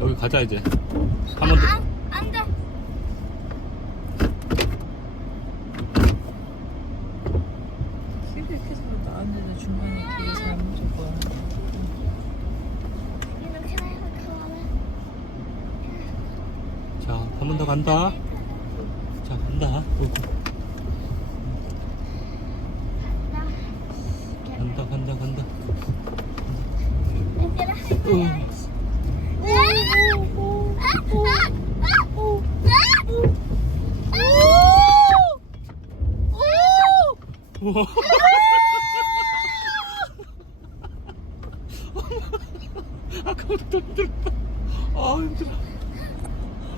여기 가자 이제. 한 번 더. 안 돼. TV에 계속 나왔는데 중간에 되게 잘못할 거야. 이렇게 하면 자, 한 번 더 간다. 자, 간다. 간다, 간다, 간다. 우와.